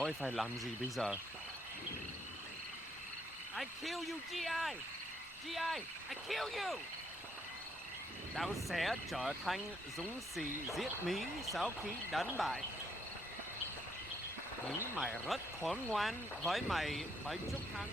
Tôi phải làm gì bây giờ? I kill you, G.I. G.I. I kill you. Tao sẽ trở thành dũng sĩ giết Mỹ sau khi đánh bại. Nghĩ mày rất khôn ngoan với mày phải chúc thắng.